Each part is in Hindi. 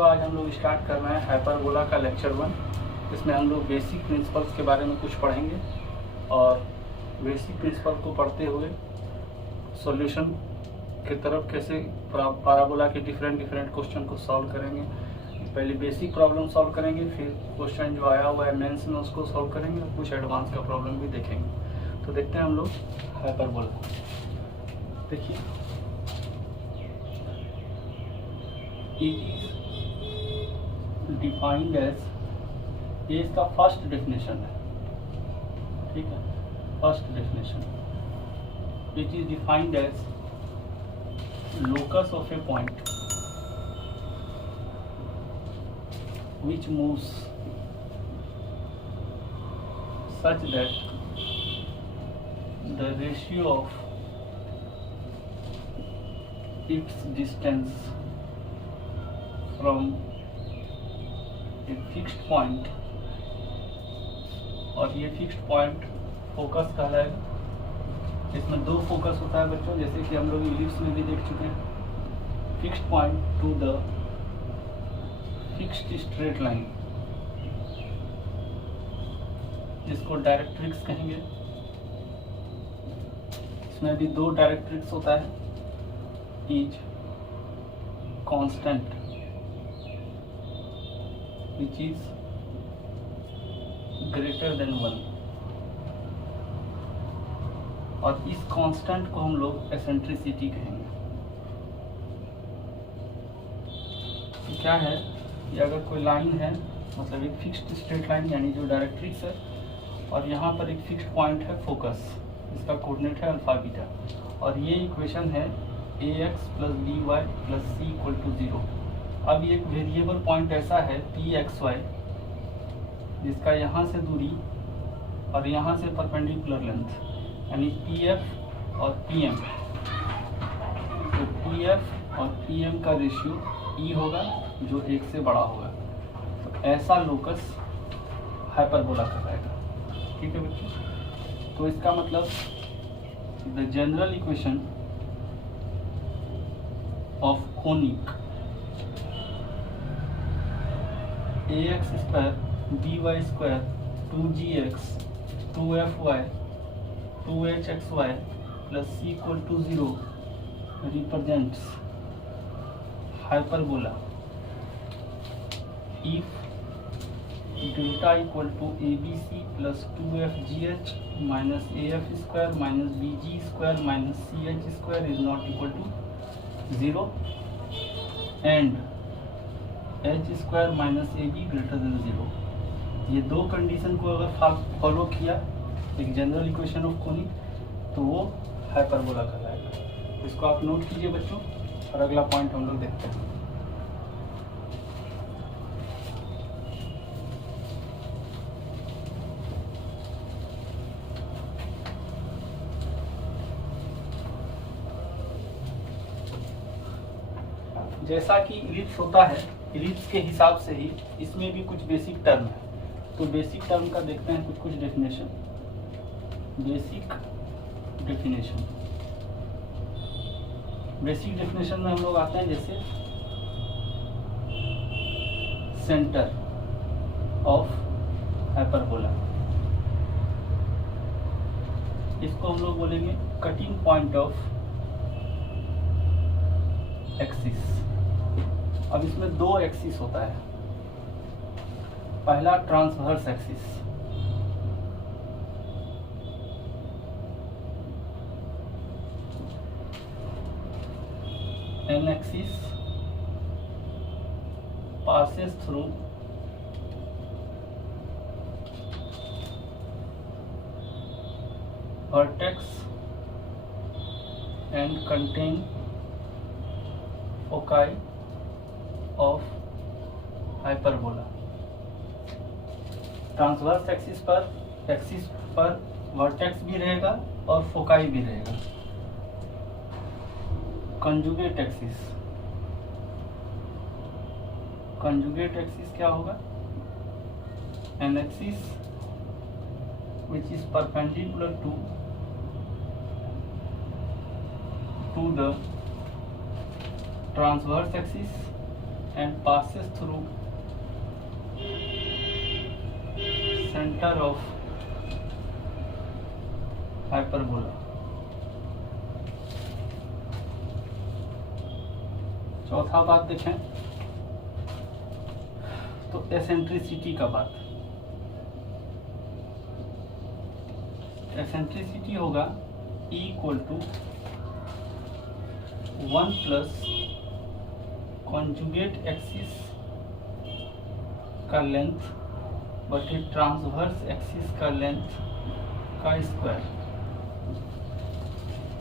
बच्चों आज हम लोग स्टार्ट कर रहे हैं हाइपरबोला का लेक्चर 1। इसमें हम लोग बेसिक प्रिंसिपल्स के बारे में कुछ पढ़ेंगे और बेसिक प्रिंसिपल को पढ़ते हुए सॉल्यूशन की तरफ कैसे पैराबोला के डिफरेंट क्वेश्चन को सॉल्व करेंगे। पहले बेसिक प्रॉब्लम सॉल्व करेंगे, फिर क्वेश्चन जो आया हुआ है मेंस में उसको सॉल्व करेंगे और कुछ एडवांस का प्रॉब्लम भी देखेंगे। तो देखते हैं हम लोग हाइपरबोला। देखिए it is defined as, ये इसका फर्स्ट डेफिनेशन है, ठीक है। First definition which is defined as locus of a point which moves such that the ratio of its distance from a fixed point, और ये फिक्स्ड पॉइंट फोकस कहलाएगा। इसमें दो फोकस होता है बच्चों, जैसे कि हम लोग इलिप्स में भी देख चुके हैं। Fixed point two the fixed straight line, जिसको डायरेक्ट्रिक्स कहेंगे। इसमें भी दो डायरेक्ट्रिक्स होता है, is constant which is greater than 1, और इस कांस्टेंट को हम लोग एसेंट्रिसिटी कहेंगे। तो क्या है, ये अगर कोई लाइन है, मतलब एक फिक्स्ड स्ट्रेट लाइन यानी जो डायरेक्ट्रिक्स है, और यहाँ पर एक फिक्स्ड पॉइंट है फोकस, इसका कोऑर्डिनेट है अल्फा बीटा, और ये इक्वेशन है ax + by + c = 0। अब ये एक वेरिएबल पॉइंट ऐसा है pxy, जिसका यहाँ से दूरी और यहाँ से परपेंडिकुलर लेंथ, यानी pf और pm। तो pf और pm का रेशियो e होगा, जो 1 से बड़ा होगा। तो ऐसा लोकस हाइपरबोला कहलाएगा, ठीक है बच्चों। तो इसका मतलब the general equation of conic ax² by² 2gx 2fy 2hxy + c = 0 represents hyperbola if delta = abc + 2fgh minus af² minus bg² minus ch² is not equal to 0 and h² minus ab greater than 0। ये दो कंडीशन को अगर फॉलो किया एक जनरल इक्वेशन ऑफ कोनिक, तो वो हाइपरबोला कहलाएगा। इसको आप नोट कीजिए बच्चों, और अगला पॉइंट हम लोग देखते हैं। जैसा कि इलिप्स होता है, इलिप्स के हिसाब से ही इसमें भी कुछ बेसिक टर्म है। तो बेसिक टर्म का देखते हैं कुछ डेफिनेशन। बेसिक डेफिनेशन में हम लोग आते हैं, जैसे सेंटर ऑफ हाइपरबोला, इसको हम लोग बोलेंगे कटिंग पॉइंट ऑफ एक्सिस। अब इसमें दो एक्सिस होता है, पहला transverse axis, an axis passes through vertex and contain foci of hyperbola। Transverse axis पर वर्टेक्स भी रहेगा और फोकाई भी रहेगा। कंजुगेट एक्सिस क्या होगा, an axis which is perpendicular to the transverse axis and passes through center of hyperbola. चौथा बात देखें तो एसेंट्रिसिटी का बात। एसेंट्रिसिटी होगा E equal to 1 plus conjugate axis का लेंथ बटे ट्रांसवर्स एक्सिस का लेंथ का स्क्वायर।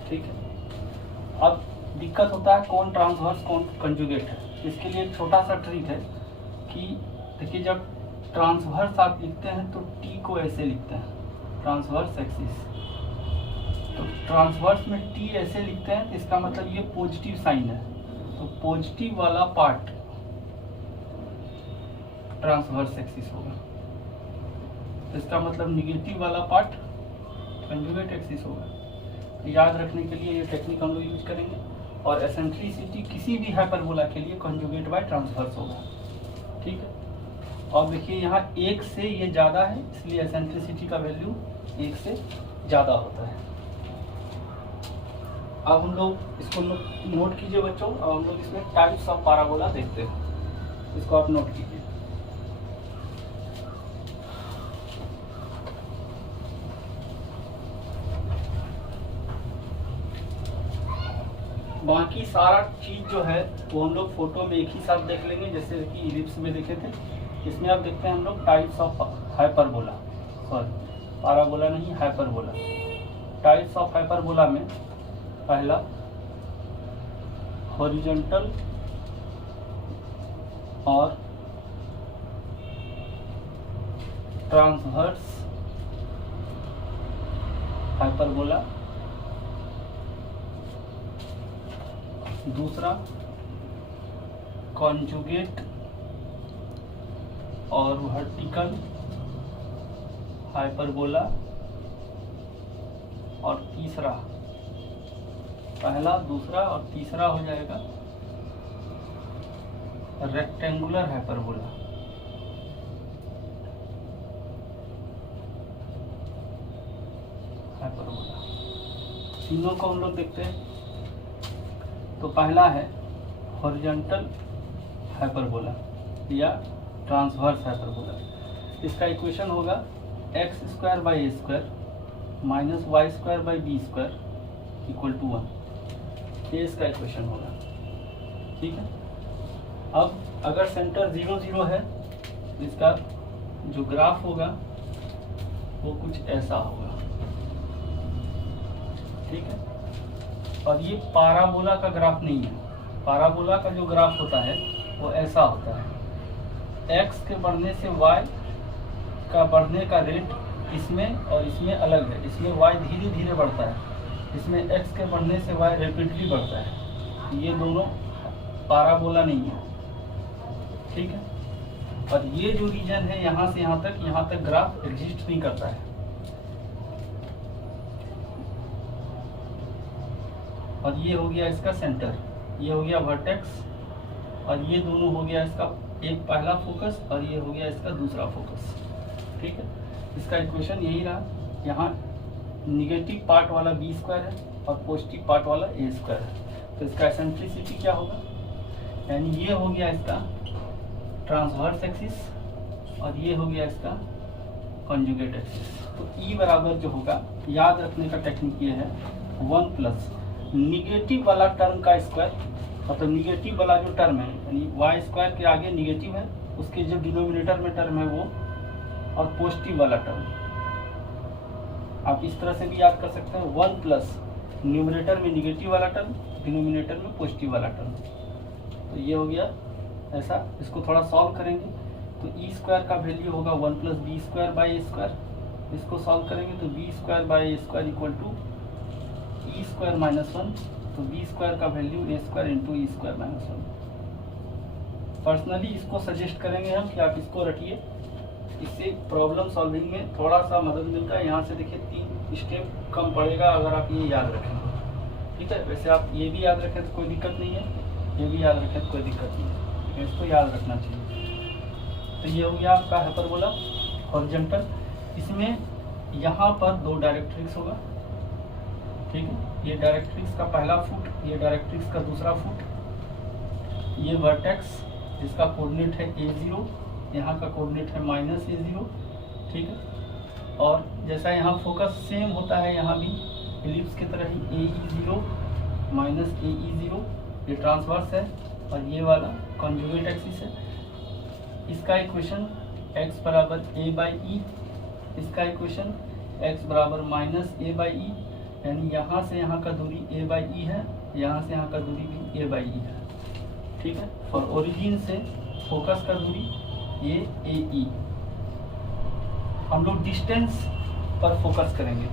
ठीक है, अब दिक्कत होता है कौन ट्रांसवर्स कौन कंजुगेट है। इसके लिए एक छोटा सा ट्रिक है कि देखिए, जब ट्रांसवर्स आप लिखते हैं तो टी को ऐसे लिखते हैं ट्रांसवर्स एक्सिस, तो ट्रांसवर्स में टी ऐसे लिखते हैं तो इसका मतलब ये पॉजिटिव साइन है, तो पॉजिटिव वाला पार्ट ट्रांसवर्स एक्सिस होगा, तो इसका मतलब निगेटिव वाला पार्ट कंजुगेट एक्सिस होगा। तो याद रखने के लिए ये टेक्निक हम लोग यूज करेंगे। और एसेंट्रिसिटी किसी भी हाइपरबोला के लिए कंजुगेट बाय ट्रांसवर्स होगा। ठीक है, और देखिए यहाँ 1 से ये ज़्यादा है, इसलिए एसेंट्रिसिटी का वैल्यू 1 से ज़्यादा होता है। अब हम लोग इसको नोट कीजिए बच्चों। अब हम लोग इसमें टाइप्स ऑफ पैराबोला देखते हैं, इसको आप नोट कीजिए। बाकी सारा चीज़ जो है वो हम लोग फोटो में एक ही साथ देख लेंगे, जैसे कि इलिप्स में देखे थे। इसमें आप देखते हैं हम लोग types of hyperbola, sorry parabola नहीं, हाइपरबोला। टाइप्स ऑफ हाइपरबोला में पहला हॉरिजॉन्टल और ट्रांसवर्स हाइपरबोला, दूसरा कॉन्जुगेट और वर्टिकल हाइपरबोला, और तीसरा, पहला दूसरा और तीसरा हो जाएगा रेक्टेंगुलर हाइपरबोला। तीनों को हम लोग देखते हैं। तो पहला है हॉरिजॉन्टल हाइपरबोला या ट्रांसवर्स हाइपरबोला। इसका इक्वेशन होगा x square by a square minus y square by b square equal to 1, ये इसका इक्वेशन होगा। ठीक है, अब अगर सेंटर 0 0 है तो इसका जो ग्राफ होगा वो कुछ ऐसा होगा। ठीक है, और ये पैराबोला का ग्राफ नहीं है। पैराबोला का जो ग्राफ होता है वो ऐसा होता है, x के बढ़ने से y का बढ़ने का रेट इसमें और इसमें अलग है। इसमें y धीरे धीरे बढ़ता है, इसमें x के बढ़ने से y रैपिडली बढ़ता है। ये दोनों पैराबोला नहीं है। ठीक है, और ये जो रीजन है यहाँ से यहाँ तक ग्राफ एग्जिस्ट नहीं करता है। और ये हो गया इसका सेंटर, ये हो गया वर्टेक्स, और ये दोनों हो गया इसका एक पहला फोकस और ये हो गया इसका दूसरा फोकस। ठीक है, इसका इक्वेशन यही रहा। यहाँ निगेटिव पार्ट वाला बी स्क्वायर है और पॉजिटिव पार्ट वाला ए स्क्वायर है। तो इसका एसेंट्रिसिटी क्या होगा, यानी ये हो गया इसका ट्रांसवर्स एक्सिस और ये हो गया इसका कॉन्जुगेट एक्सिस। तो ई बराबर जो होगा, याद रखने का टेक्निक ये है 1 प्लस निगेटिव वाला टर्म का स्क्वायर, मतलब निगेटिव वाला जो टर्म है यानी वाई स्क्वायर के आगे निगेटिव है, उसके जो डिनोमिनेटर में टर्म है वो, और पॉजिटिव वाला टर्म। आप इस तरह से भी याद कर सकते हैं 1 प्लस न्यूमरेटर में निगेटिव वाला टर्म, डिनोमिनेटर में पॉजिटिव वाला टर्म। तो ये हो गया ऐसा। इसको थोड़ा सॉल्व करेंगे तो ई स्क्वायर का वैल्यू होगा 1 plus b square by a square. इसको सॉल्व करेंगे तो b square by a square equal to e square minus 1, तो बी स्क्वायर का value a square into e square minus 1। Personally इसको सजेस्ट करेंगे हम कि आप इसको रखिए, इससे प्रॉब्लम सॉल्विंग में थोड़ा सा मदद मिलता है। यहाँ से देखिए 3 स्टेप कम पड़ेगा अगर आप ये याद रखेंगे। ठीक है, वैसे आप ये भी याद रखें तो कोई दिक्कत नहीं है, ये भी याद रखें तो कोई दिक्कत नहीं है। हैं, इसको याद रखना चाहिए। तो ये हो गया आपका हाइपरबोला हॉरिजॉन्टल। इसमें यहाँ पर दो डायरेक्ट्रिक्स होगा, ठीक है। ये डायरेक्ट्रिक्स का पहला फुट, ये डायरेक्ट्रिक्स का दूसरा फुट, ये वर्टेक्स जिसका कोऑर्डिनेट है A0, यहाँ का कोऑर्डिनेट है -A0, ठीक है। और जैसा यहाँ फोकस सेम होता है, यहाँ भी एलिप्स की तरह ही AE0 -AE0, ये ट्रांसवर्स है, और ये वाला कॉन्जुगेट एक्सिस है। इसका इक्वेशन x बराबर A/E, इसका इक्वेशन x बराबर -A/E, यानी यहाँ से यहाँ का दूरी A/E है, यहाँ से यहाँ का दूरी भी A/E है, ठीक है। और ओरिजिन से फोकस का दूरी ये AE। हम लोग डिस्टेंस पर फोकस करेंगे,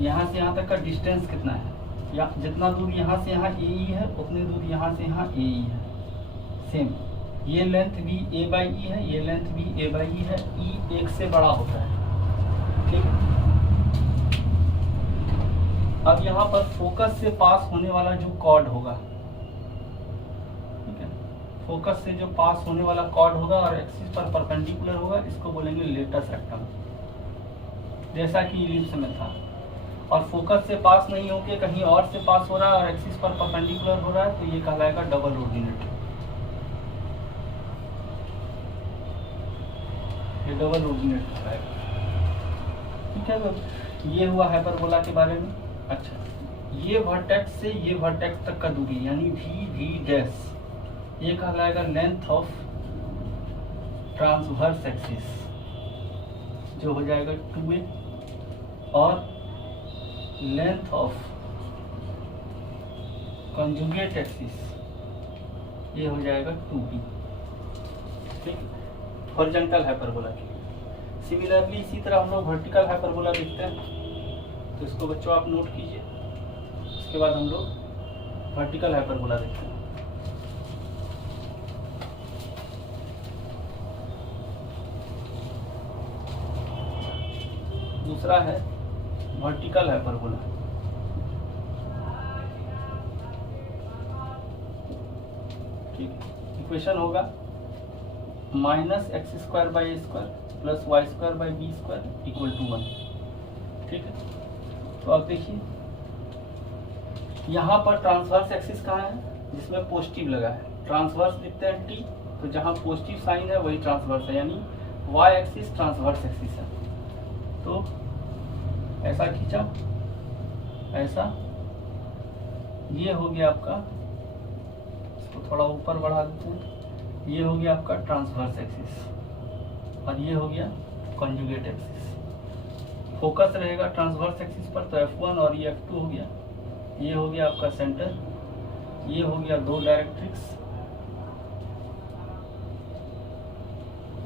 यहाँ से यहाँ तक का डिस्टेंस कितना है, या जितना दूर यहाँ से यहाँ AE है उतनी दूर यहाँ से यहाँ AE है, सेम। ये लेंथ भी A/E है, ये लेंथ भी A/E है, E 1 से बड़ा होता है, ठीक है। अब यहाँ पर फोकस से पास होने वाला जो कॉर्ड होगा, ठीक है, फोकस से जो पास होने वाला कॉर्ड होगा और एक्सिस पर परपेंडिकुलर होगा, इसको बोलेंगे लेटस रेक्टम, जैसा कि इलिप्स में था। और फोकस से पास नहीं होके कहीं और से पास हो रहा है और एक्सिस पर परपेंडिकुलर हो रहा है, तो ये कहलाएगा डबल ऑर्डिनेट। ये डबल ऑर्डिनेट कहलाएगा, ठीक है। तो ये हुआ हाइपरबोला के बारे में। अच्छा, ये वर्टेक्स से ये वर्टेक्स तक का दूरी यानी V डैश, ये कहलाएगा लेंथ ऑफ ट्रांसवर्स एक्सिस, जो हो जाएगा 2a, और लेंथ ऑफ कंजुगेट एक्सिस ये हो जाएगा 2b, ठीक। हॉरिजॉन्टल हाइपरबोला की सिमिलरली इसी तरह हम लोग वर्टिकल हाइपरबोला देखते हैं, तो इसको बच्चों आप नोट कीजिए। उसके बाद हम लोग वर्टिकल हाइपरबोला देखते हैं। दूसरा है वर्टिकल हाइपरबोला, ठीक है। इक्वेशन होगा -x² + y² = 1, ठीक है। तो अब देखिए यहाँ पर ट्रांसवर्स एक्सिस कहाँ है, जिसमें पॉजिटिव लगा है, ट्रांसवर्स लिखते हैं T, तो जहाँ पॉजिटिव साइन है वही ट्रांसवर्स है, यानी y एक्सिस ट्रांसवर्स एक्सिस है। तो ऐसा खींचा, ऐसा, ये हो गया आपका, इसको थोड़ा ऊपर बढ़ा देते हैं, ये हो गया आपका ट्रांसवर्स एक्सिस, और ये हो गया कॉन्जुगेट एक्सिस। फोकस रहेगा ट्रांसवर्स एक्सिस पर, तो F1 और ये F2 हो गया। ये हो गया आपका सेंटर, ये हो गया दो डायरेक्ट्रिक्स,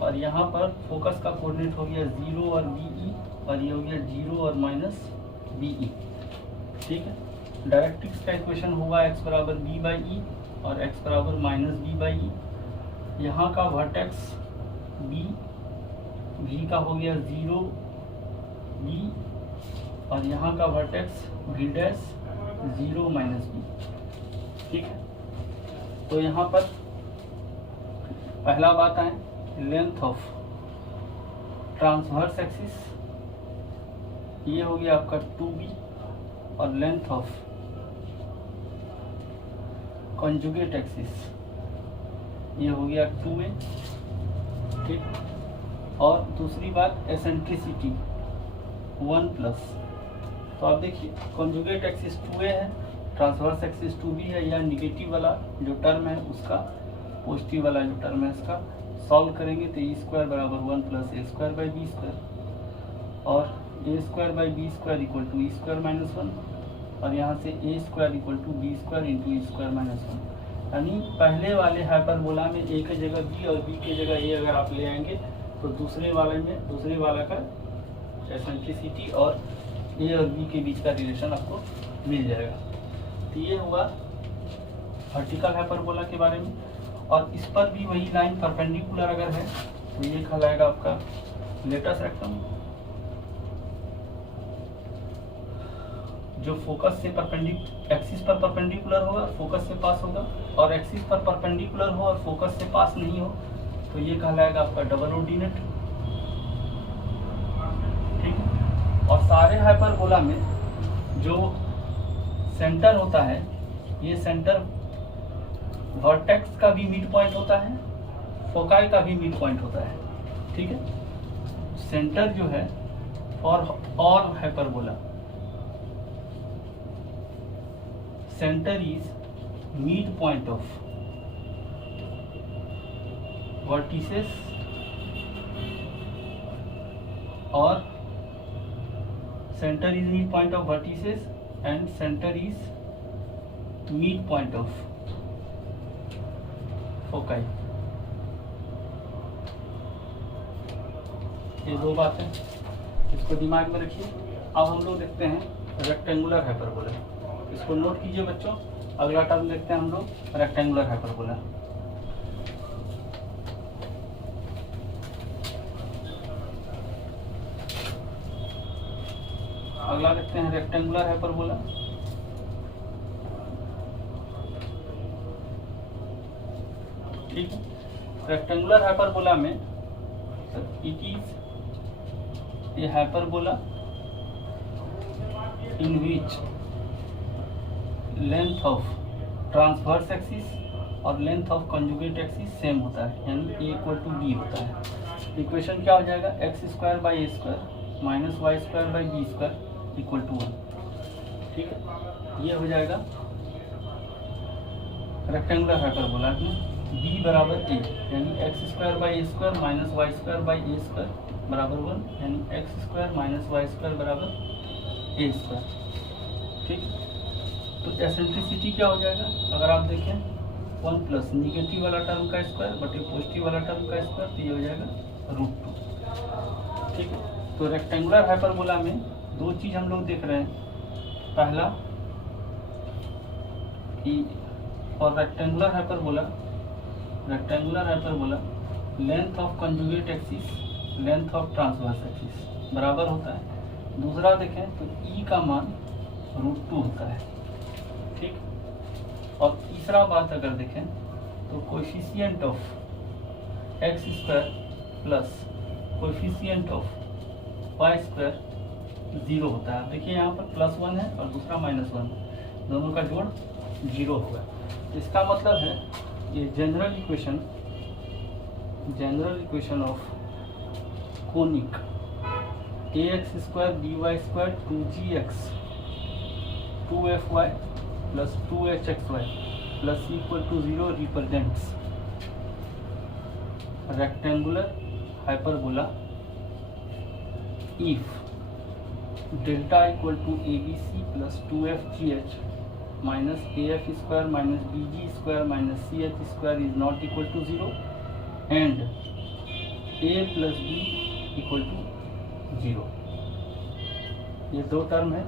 और यहाँ पर फोकस का कोऑर्डिनेट हो गया 0 और BE, और ये हो गया 0 और -BE, ठीक है। डायरेक्ट्रिक्स का इक्वेशन हुआ x बराबर B/E और x बराबर -B/E। यहाँ का वर्टेक्स V का हो गया 0B, और यहाँ का वर्टेक्स V डैश 0 -B, ठीक है। तो यहाँ पर पहला बात आए, लेंथ ऑफ ट्रांसवर्स एक्सिस ये हो गया आपका 2b, और लेंथ ऑफ कॉन्जुगेट एक्सिस ये हो गया 2a, ठीक। और दूसरी बात एसेंट्रिसिटी 1+। तो आप देखिए कॉन्जुगेट एक्सिस 2a है, ट्रांसवर्स एक्सिस 2b है, या निगेटिव वाला जो टर्म है उसका पॉजिटिव वाला जो टर्म है इसका सॉल्व करेंगे, तो e² बराबर 1 + a²/b², और a²/b² = e² - 1, और यहाँ से a² = b² × e² - 1। यानी पहले वाले हाइपरबोला में a की जगह b और b की जगह a अगर आप ले आएंगे, तो दूसरे वाला का एसेंट्रिसिटी और a और b के बीच का रिलेशन आपको मिल जाएगा। तो ये हुआ वर्टिकल हाइपरबोला के बारे में। और इस पर भी वही लाइन परपेंडिकुलर अगर है तो ये कहलाएगा आपका लेटस रेक्टम। जो फोकस से एक्सिस पर परपेंडिकुलर होगा, फोकस से पास होगा, और एक्सिस पर परपेंडिकुलर हो और फोकस से पास नहीं हो तो ये कहलाएगा आपका डबल ऑर्डिनेट। ठीक है। और सारे हाइपरबोला में जो सेंटर होता है, ये सेंटर वर्टेक्स का भी मिड पॉइंट होता है, फोकाई का भी मिड पॉइंट होता है। ठीक है। सेंटर जो है और hyperbola, center is midpoint of vertices or center is midpoint of vertices and center is midpoint of foci। ये दो बातें इसको दिमाग में रखिए। अब हम लोग देखते हैं रेक्टेंगुलर हाइपरबोला। इसको नोट कीजिए बच्चों। अगला टर्म देखते हैं हम लोग रेक्टेंगुलर हाइपरबोला। अगला देखते हैं रेक्टेंगुलर हाइपरबोला। ठीक है। रेक्टेंगुलर हाइपरबोला में it is a hyperbola in which length of transverse axis और length of conjugate axis same होता है, यानी a इक्वल टू बी होता है। इक्वेशन क्या हो जाएगा, x square by a square minus y square by b square equal to 1। ठीक है। ये हो जाएगा रेक्टेंगुलर हाइपरबोला में b बराबर a, यानी x square by a square minus y square by a square बराबर 1, यानी x square minus y square बराबर ए स्क्वायर। ठीक। तो एसेंट्रिसिटी क्या हो जाएगा, अगर आप देखें 1 प्लस निगेटिव वाला टर्म का स्क्वायर बटे पॉजिटिव वाला टर्म का स्क्वायर, तो ये हो जाएगा √2। ठीक है। तो रेक्टेंगुलर हाइपरबोला में दो चीज हम लोग देख रहे हैं। पहला कि और rectangular hyperbola length of conjugate axis length of transverse axis बराबर होता है। दूसरा देखें तो ई का मान √2 होता है। ठीक। और तीसरा बात अगर देखें तो coefficient of x square plus coefficient of y square 0 होता है। देखिए यहाँ पर +1 है और दूसरा -1, दोनों का जोड़ 0 होगा। इसका मतलब है ये general equation of conic ax square by square 2gx 2fy plus 2hxy plus equal to 0 represents rectangular hyperbola if delta equal to abc plus 2fgh minus af square minus bg square minus ch square is not equal to 0 and a plus b equal to 0। ये दो टर्म है।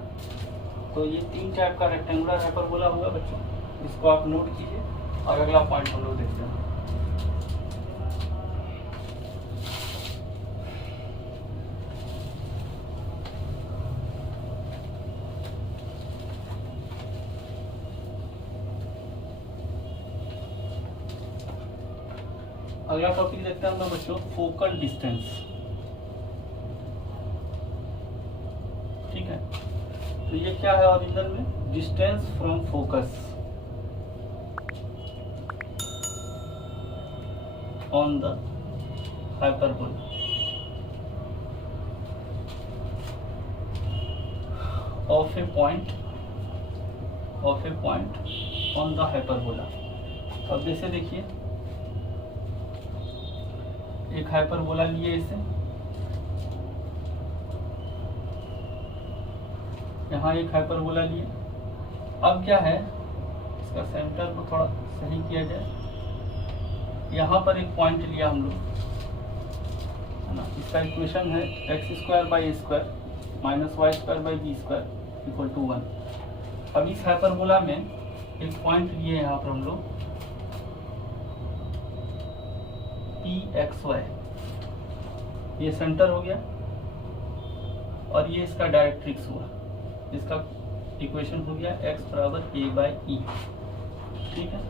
तो ये 3 टाइप का रेक्टेंगुलर हाइपरबोला होगा बच्चों, इसको आप नोट कीजिए। और अगला पॉइंट हम लोग देखते हैं। अगला टॉपिक देखते हैं हम लोग बच्चों, फोकल डिस्टेंस। ठीक है। तो ये क्या है ओरिजिनल में, distance from focus on the hyperbola of A point on the hyperbola. अब जैसे देखिए एक हाइपरबोला लिए इसे, यहाँ एक हाइपरबोला लिए। अब क्या है, इसका सेंटर को थोड़ा सही किया जाए। यहाँ पर एक पॉइंट लिया हम लोग, है ना। इसका इक्वेशन है x square by a square minus y square by b square equal to 1। अब इस हाइपरबोला में एक पॉइंट लिए यहाँ पर हम लोग PXY, ये सेंटर हो गया और ये इसका डायरेक्ट्रिक्स हुआ। इसका इक्वेशन हो गया x बराबर a/e, ठीक है।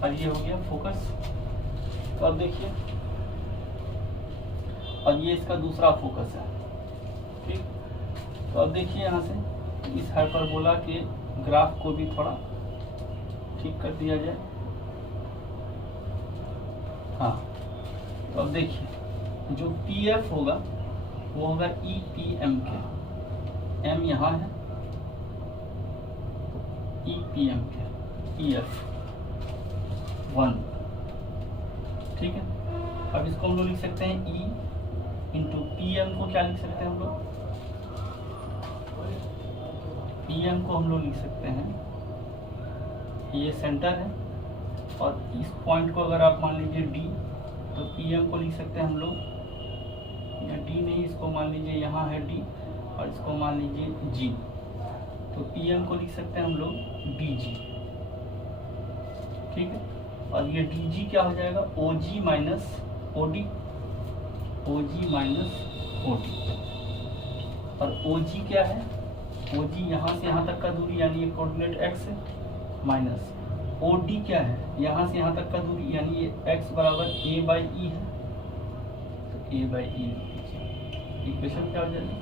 और ये हो गया फोकस। तो अब देखिए, और ये इसका दूसरा फोकस है, ठीक। तो अब देखिए यहाँ से इस हाइपरबोला के ग्राफ को भी थोड़ा ठीक कर दिया जाए। हाँ, तो अब देखिए जो PF होगा वो होगा EPM के, M यहाँ है, EPM के EF 1, ठीक है। अब इसको हम लोग लिख सकते हैं E इंटू PM को क्या लिख सकते हैं हम लोग, PM को हम लोग लिख सकते हैं, ये सेंटर है और इस पॉइंट को अगर आप मान लीजिए D, तो PM को लिख सकते हैं हम लोग, या D नहीं, इसको मान लीजिए यहाँ है D और इसको मान लीजिए G, तो PM को लिख सकते हैं हम लोग DG, ठीक है। और ये DG क्या हो जाएगा, OG minus OD, OG minus OD। और OG क्या है, OG यहाँ से यहाँ तक का दूरी यानी ये कोऑर्डिनेट x है, माइनस OD क्या है, यहाँ से यहाँ तक का दूरी यानी ये x बराबर a/e है, तो a/e लिख दीजिए। इक्वेशन क्या हो जाएगा,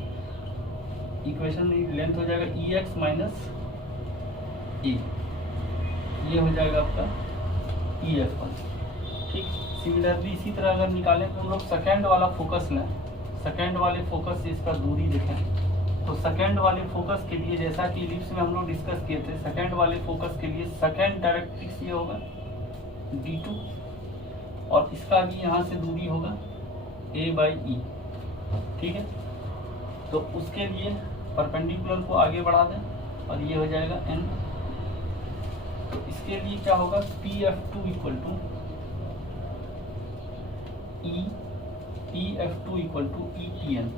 इक्वेशन लेंथ हो जाएगा EX माइनस a, ये हो जाएगा आपका EF1, ठीक। सिमिलरली इसी तरह अगर निकालें तो हम लोग सेकेंड वाला फोकस लें, सेकेंड वाले फोकस से इसका दूरी देखें। तो सेकेंड वाले फोकस के लिए जैसा कि इलिप्स में हम लोग डिस्कस किए थे, सेकेंड वाले फोकस के लिए सेकेंड डायरेक्ट्रिक्स ये होगा D2, और इसका भी यहाँ से दूरी होगा a/e, ठीक है। तो उसके लिए परपेंडिकुलर को आगे बढ़ा दें और ये हो जाएगा n। तो इसके लिए क्या होगा, PF2 equal to PF2 equal to EPN,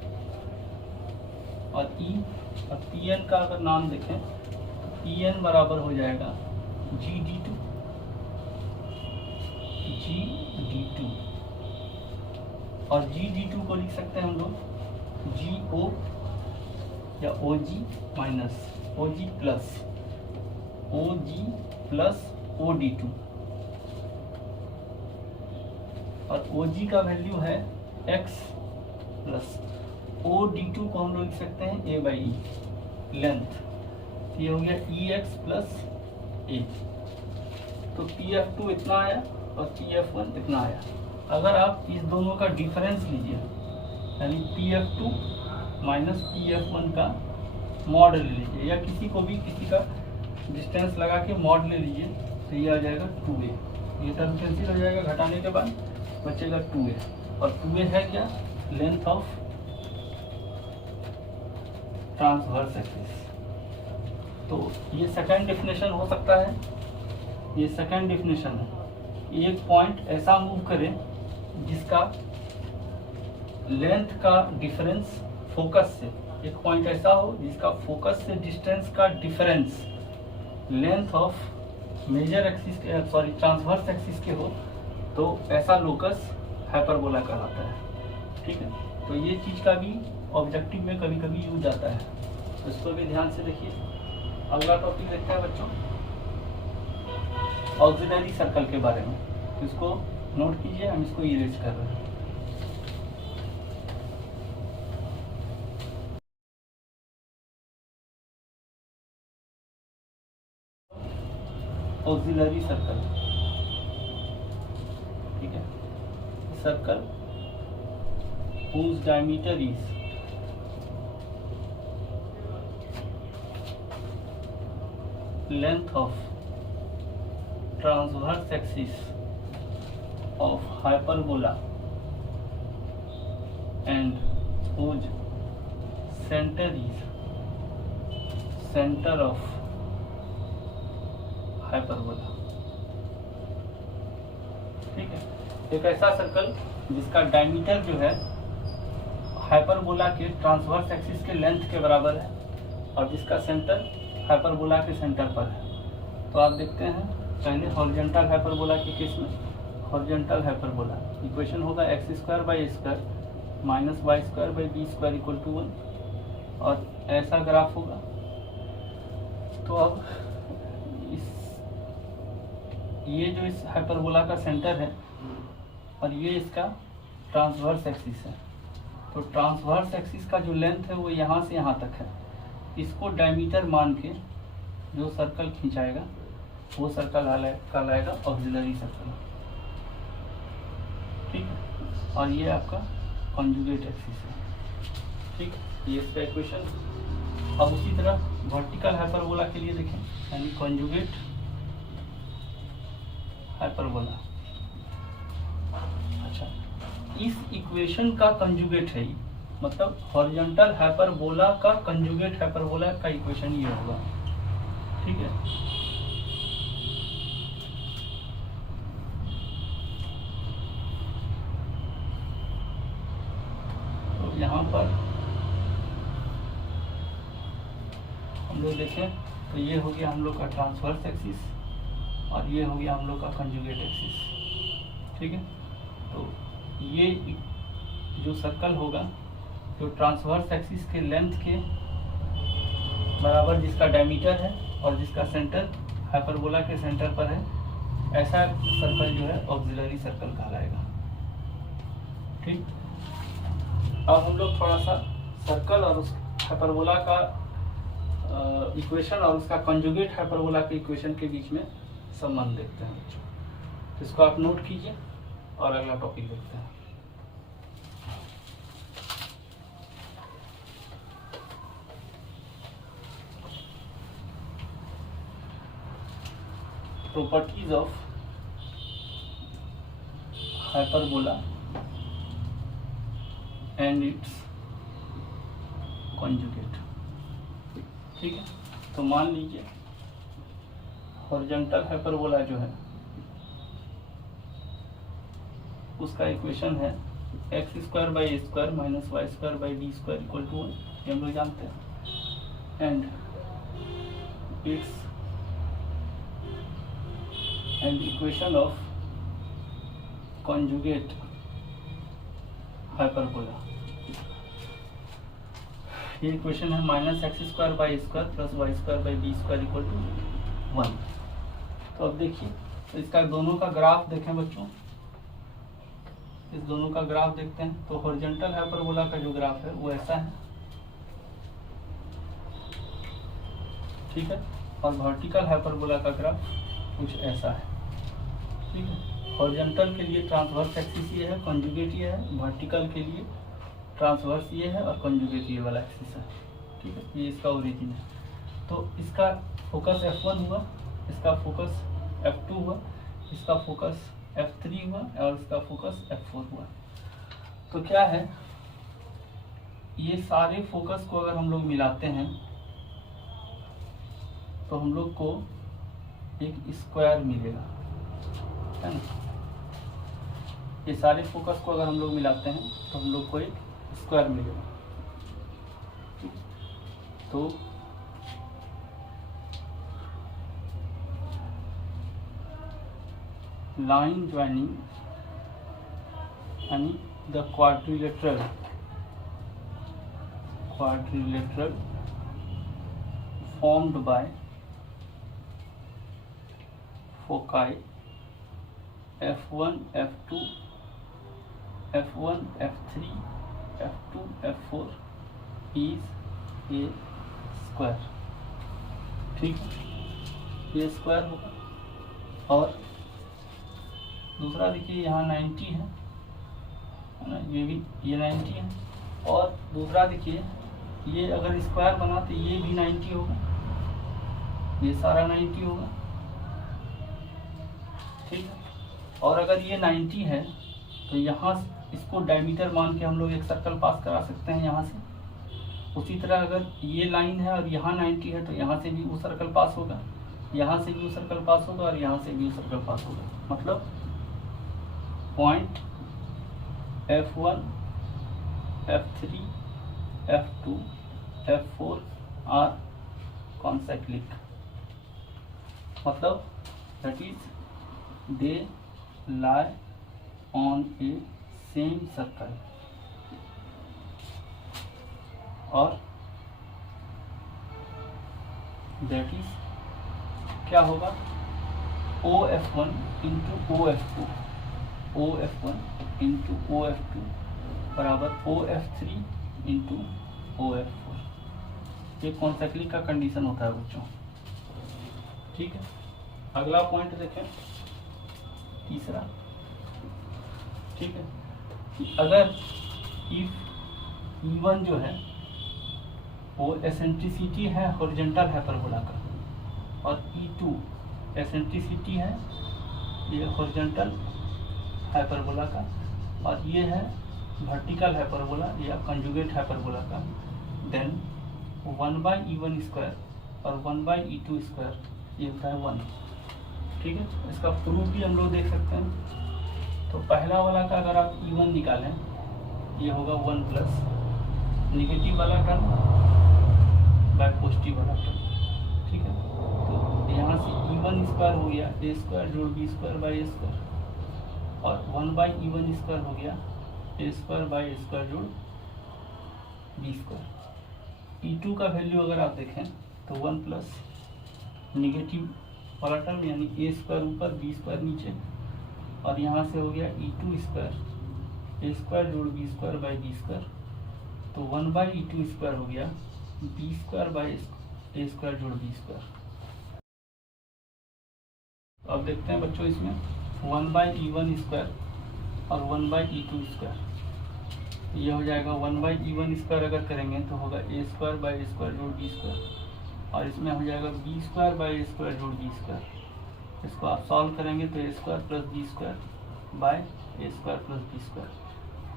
और E और PN का अगर नाम देखें तो PN बराबर हो जाएगा GD2, और GD2 को लिख सकते हैं हम लोग GO या OG minus OG plus OD2, और OG का वैल्यू है x प्लस OD2 को हम लोग लिख सकते हैं a/e, लेंथ, ये हो गया EX प्लस a। तो PF2 इतना आया और PF1 इतना आया। अगर आप इस दोनों का डिफरेंस लीजिए यानी PF2 माइनस PF1 का मॉड ले लीजिए, या किसी को भी किसी का डिस्टेंस लगा के मॉड ले लीजिए, तो ये आ जाएगा 2a, ये टर्म कैंसिल हो जाएगा, घटाने के बाद बचेगा 2a, और 2a है क्या, लेंथ ऑफ ट्रांसवर्स एक्सिस। तो ये सेकंड डेफिनेशन हो सकता है, ये सेकंड डेफिनेशन है, एक पॉइंट ऐसा मूव करें जिसका लेंथ का डिफरेंस फोकस से, एक पॉइंट ऐसा हो जिसका फोकस से डिस्टेंस का difference length of major axis के, सॉरी ट्रांसवर्स एक्सिस के हो, तो ऐसा लोकस हाइपरबोला कहलाता है, ठीक है। तो ये चीज़ का भी ऑब्जेक्टिव में कभी कभी यूज आता है, तो इसको भी ध्यान से देखिए। अगला टॉपिक देखते हैं बच्चों, ऑक्सिलरी सर्कल के बारे में, तो इसको नोट कीजिए, हम इसको इरेज कर रहे हैं। ऑक्सिलरी सर्कल, ठीक है, circle whose diameter is length of transverse axis of hyperbola and whose center is center of hyperbola, ठीक है। एक ऐसा सर्कल जिसका डायमीटर जो है हाइपरबोला के ट्रांसवर्स एक्सिस के लेंथ के बराबर है और जिसका सेंटर हाइपरबोला के सेंटर पर है। तो आप देखते हैं पहले हॉरिजॉन्टल हाइपरबोला के केस में, हॉरिजॉन्टल हाइपरबोला इक्वेशन होगा x² by a² minus y² by b² equal to 1, और ऐसा ग्राफ होगा तो अब ये जो इस हाइपरबोला का सेंटर है और ये इसका ट्रांसवर्स एक्सिस है, तो ट्रांसवर्स एक्सिस का जो लेंथ है वो यहाँ से यहाँ तक है। इसको डायमीटर मान के जो सर्कल खिंचाएगा वो सर्कल कहलाएगा ऑक्सिलरी सर्कल, ठीक है। और ये आपका कॉन्जुगेट एक्सिस है, ठीक है, ये इसका इक्वेशन। अब उसी तरह वर्टिकल हाइपरबोला के लिए देखें, यानी कॉन्जुगेट हाइपरबोला। अच्छा, इस इक्वेशन का कंजुगेट है, मतलब हॉरिजॉन्टल हाइपरबोला का कंजुगेट हाइपरबोला का इक्वेशन ये होगा, ठीक है। तो यहाँ पर हम लोग देखें तो ये हो गया हम लोग का ट्रांसवर्स एक्सिस और ये हो गया हम लोग का कंजुगेट एक्सिस, ठीक है। तो ये जो सर्कल होगा जो ट्रांसवर्स एक्सिस के लेंथ के बराबर जिसका डायमीटर है और जिसका सेंटर हाइपरबोला के सेंटर पर है, ऐसा सर्कल जो है ऑक्सिलरी सर्कल कहलाएगा, ठीक। अब हम लोग थोड़ा सा सर्कल और उस हाइपरबोला का इक्वेशन और उसका कंजुगेट हाइपरबोला के इक्वेशन के बीच में संबंध देखते हैं बच्चों। तो इसको आप नोट कीजिए और अगला टॉपिक देखते हैं। Properties of hyperbola and it's conjugate, ठीक है। तो मान लीजिए हॉरिजॉन्टल हाइपरबोला जो है उसका इक्वेशन है x square by a square minus y square by d square equal to 1, ये हम लोग जानते हैं। And equation of conjugate hyperbola, ये इक्वेशन है minus x square by square plus y square by b square equal to 1। तो अब देखिए, तो इसका दोनों का ग्राफ देखें बच्चों, इस दोनों का ग्राफ देखते हैं। तो हॉरिजॉन्टल हाइपरबोला का जो ग्राफ है वो ऐसा है, ठीक है, और वर्टिकल हाइपरबोला का ग्राफ कुछ ऐसा है, ठीक है। हॉरिजॉन्टल के लिए ट्रांसवर्स एक्सिस ये है, कंजुगेट ये है, वर्टिकल के लिए ट्रांसवर्स ये है और कंजुगेट ये वाला एक्सिस है, ठीक है। ये इसका ओरिजिन है। तो इसका फोकस F1 हुआ, इसका फोकस F2 हुआ, इसका फोकस F3 हुआ और इसका फोकस F4 हुआ। तो क्या है, ये सारे फोकस को अगर हम लोग मिलाते हैं तो हम लोग को एक स्क्वायर मिलेगा, है ना। ये सारे फोकस को अगर हम लोग मिलाते हैं तो हम लोग को एक स्क्वायर मिलेगा। तो लाइन ज्वाइनिंग यानी the quadrilateral formed by foci F1, F2, F1, F3, F2, F4 is a square, ठीक है, ये स्क्वायर होगा। और दूसरा देखिए यहाँ 90 है ना, ये भी ये 90 है। और दूसरा देखिए ये अगर स्क्वायर बना तो ये भी 90 होगा, ये सारा 90 होगा, ठीक है। और अगर ये 90 है तो यहाँ इसको डायमीटर मान के हम लोग एक सर्कल पास करा सकते हैं यहाँ से। उसी तरह अगर ये लाइन है और यहाँ 90 है तो यहाँ से भी वो सर्कल पास होगा, यहाँ से भी वो सर्कल पास होगा और यहाँ से भी वो सर्कल पास होगा। मतलब point F1, F3, F2, F4 are कॉन्सेक्लिक, मतलब that is they lie on a same circle और दैट इज क्या होगा OF1 into OF2, OF1 into OF2 बराबर OF3 इंटू OF4। ये कॉन्सेक्लिक का कंडीशन होता है बच्चों। ठीक है, अगला पॉइंट देखें, तीसरा। ठीक है, कि अगर इफ E1 जो है वो एसेंट्रिसिटी है हॉरिजॉन्टल हाइपरबोला का, और E2 एसेंट्रिसिटी है ये हॉरिजॉन्टल हाइपरबोला का, और ये है वर्टिकल हाइपरबोला या कंजुगेट हाइपरबोला का, देन 1/E1 स्क्वायर और 1/E2 स्क्वायर ये होता है 1। ठीक है, इसका प्रूफ भी हम लोग देख सकते हैं। तो पहला वाला का अगर आप E1 निकालें, ये होगा 1 प्लस निगेटिव वाला टर्म बाय पॉजिटिव वाला टर्म। ठीक है, तो यहाँ से E1 स्क्वायर हो गया ए स्क्वायर जोड़ b square by a square, और 1/E1 स्क्वायर हो गया a square by a square जोड़ बी स्क्वायर। E2 का वैल्यू अगर आप देखें तो 1 प्लस निगेटिव वाला टर्म यानी ए स्क्वायर ऊपर बी स्क्वायर नीचे, और यहाँ से हो गया E2 स्क्वायर ए स्क्वायर जोड़ b square by b square, तो 1/E2 स्क्वायर हो गया b square by a square जोड़ बी स्क्वायर। अब देखते हैं बच्चों इसमें 1/E1 स्क्वायर और 1/E2 स्क्वायर, ये हो जाएगा 1/E1 स्क्वायर अगर करेंगे तो होगा a square by a square जोड़ बी स्क्वायर, और इसमें हो जाएगा b square by a square जोड़ बी स्क्वायर। इसको आप सॉल्व करेंगे तो a square plus b square by a square plus b square,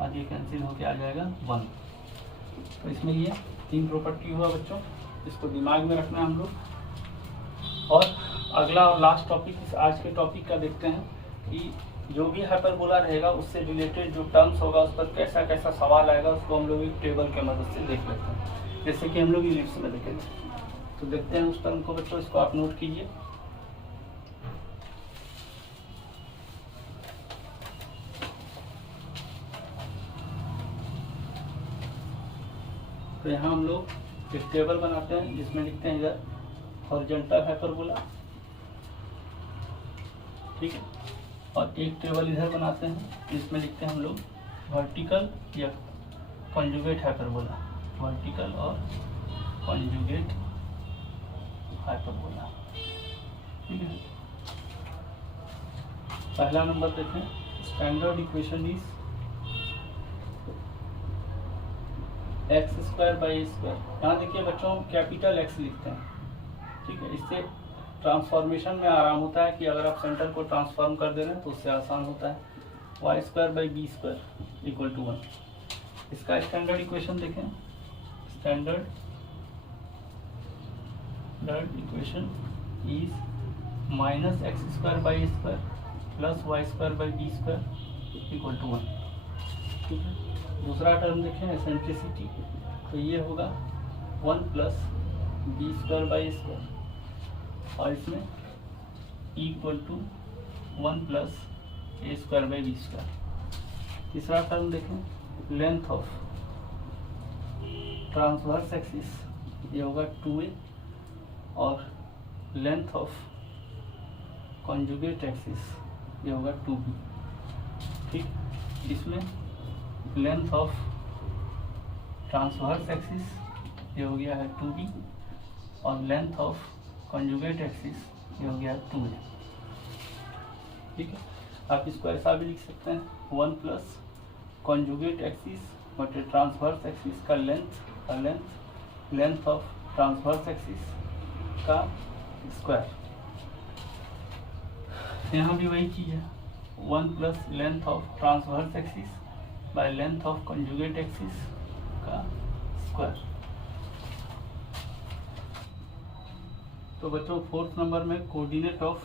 और ये कैंसिल होके आ जाएगा 1। तो इसमें ये 3 प्रॉपर्टी हुआ बच्चों, इसको दिमाग में रखना हम लोग। और अगला और लास्ट टॉपिक इस आज के टॉपिक का देखते हैं कि जो भी हाइपरबोला रहेगा उससे रिलेटेड जो टर्म्स होगा उस पर कैसा कैसा सवाल आएगा, उसको हम लोग एक टेबल के मदद से देख लेते हैं, जैसे कि हम लोग इलिप्स में देखेंगे। तो देखते हैं उस टर्म को बच्चों, इसको आप नोट कीजिए। तो यहाँ हम लोग एक टेबल बनाते हैं जिसमें लिखते हैं इधर हॉरिजॉन्टल हाइपरबोला, ठीक है, और एक टेबल इधर बनाते हैं जिसमें लिखते हैं हम लोग वर्टिकल या कंजुगेट हाइपरबोला, वर्टिकल और कंजुगेट हाइपरबोला। ठीक है, पहला नंबर देखें, standard equation is x square by a square. यहाँ देखिए बच्चों कैपिटल एक्स लिखते हैं, ठीक है, इससे ट्रांसफॉर्मेशन में आराम होता है कि अगर आप सेंटर को ट्रांसफॉर्म कर दे रहे हैं तो उससे आसान होता है। Y square by b square equal to 1। इसका स्टैंडर्ड इक्वेशन देखें, standard equation is minus x square by a square plus y square by b square equal to 1। ठीक है, दूसरा टर्म देखें एसेंट्रिसिटी, तो ये होगा 1 plus b square by a square, और इसमें equal to 1 plus a square by b square. तीसरा टर्म देखें लेंथ ऑफ ट्रांसवर्स एक्सिस, ये होगा 2a, और लेंथ ऑफ कॉन्जुगेट एक्सिस ये होगा 2b। ठीक, इसमें लेंथ ऑफ ट्रांसवर्स एक्सिस ये हो गया है 2b, और लेंथ ऑफ कॉन्जुगेट एक्सिस ये हो गया 2a। ठीक है, आप इसको ऐसा भी लिख सकते हैं 1 प्लस कॉन्जुगेट एक्सिस बटे ट्रांसवर्स एक्सिस का लेंथ ऑफ ट्रांसवर्स एक्सिस का स्क्वायर। यहाँ भी वही चीज़ है, 1 plus length of transverse axis by length of conjugate axis का स्क्वायर। तो बच्चों 4th नंबर में coordinate of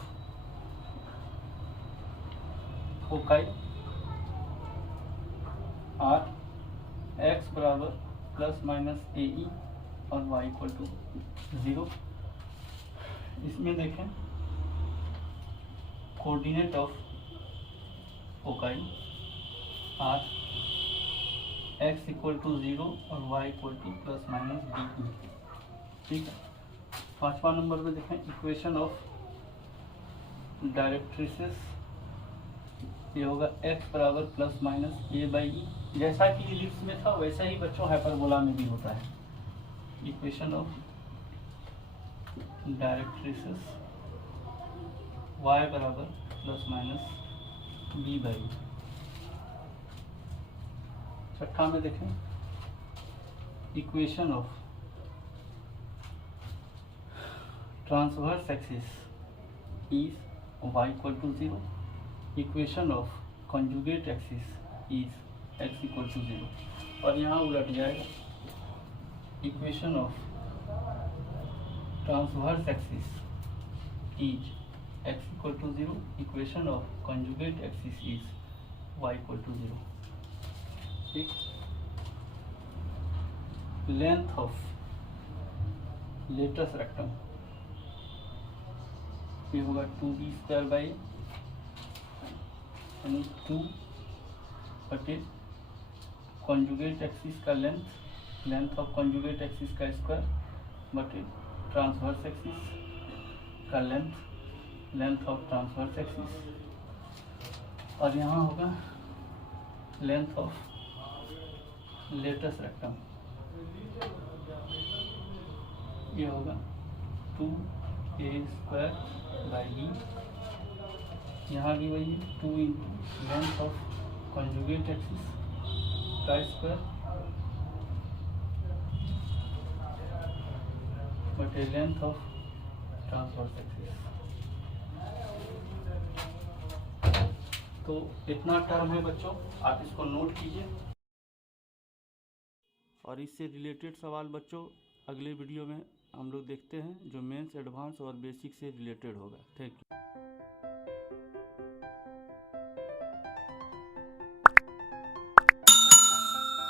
foci are x बराबर प्लस माइनस AE और y इक्वल टू 0। इसमें देखें coordinate of foci are x equal to 0 और y equal to plus minus BE। ठीक है, 5वां नंबर पे देखें इक्वेशन ऑफ डायरेक्ट्रिसेस, ये होगा x बराबर plus minus A by E. जैसा कि इलिप्स में था वैसा ही बच्चों हाइपरबोला में भी होता है। इक्वेशन ऑफ डायरेक्ट्रिसेस y बराबर प्लस माइनस बी बाई। छठा में देखें equation of transverse axis is y equal to 0, equation of conjugate axis is x equal to 0, और यहाँ उलट जाएगा। Equation of transverse axis is x equal to 0, equation of conjugate axis is y equal to 0। ठीक, लेंथ ऑफ लेटस रेक्टम, ये होगा 2b² बाई यानी 2 बटे कॉन्जुगेट एक्सिस का length, length of conjugate axis का स्क्वायर बटे ट्रांसवर्स एक्सिस का length, length of transverse axis, और यहाँ होगा लेंथ ऑफ लेटस रेक्टम, ये होगा 2a² बाई b, यहाँ भी वही 2 into length of conjugate axis का स्क्वायर बटे लेंथ ऑफ ट्रांसवर्स एक्सिस। तो इतना टर्म है बच्चों, आप इसको नोट कीजिए। और इससे रिलेटेड सवाल बच्चों अगले वीडियो में हम लोग देखते हैं, जो मेंस, एडवांस और बेसिक से रिलेटेड होगा। Thank you.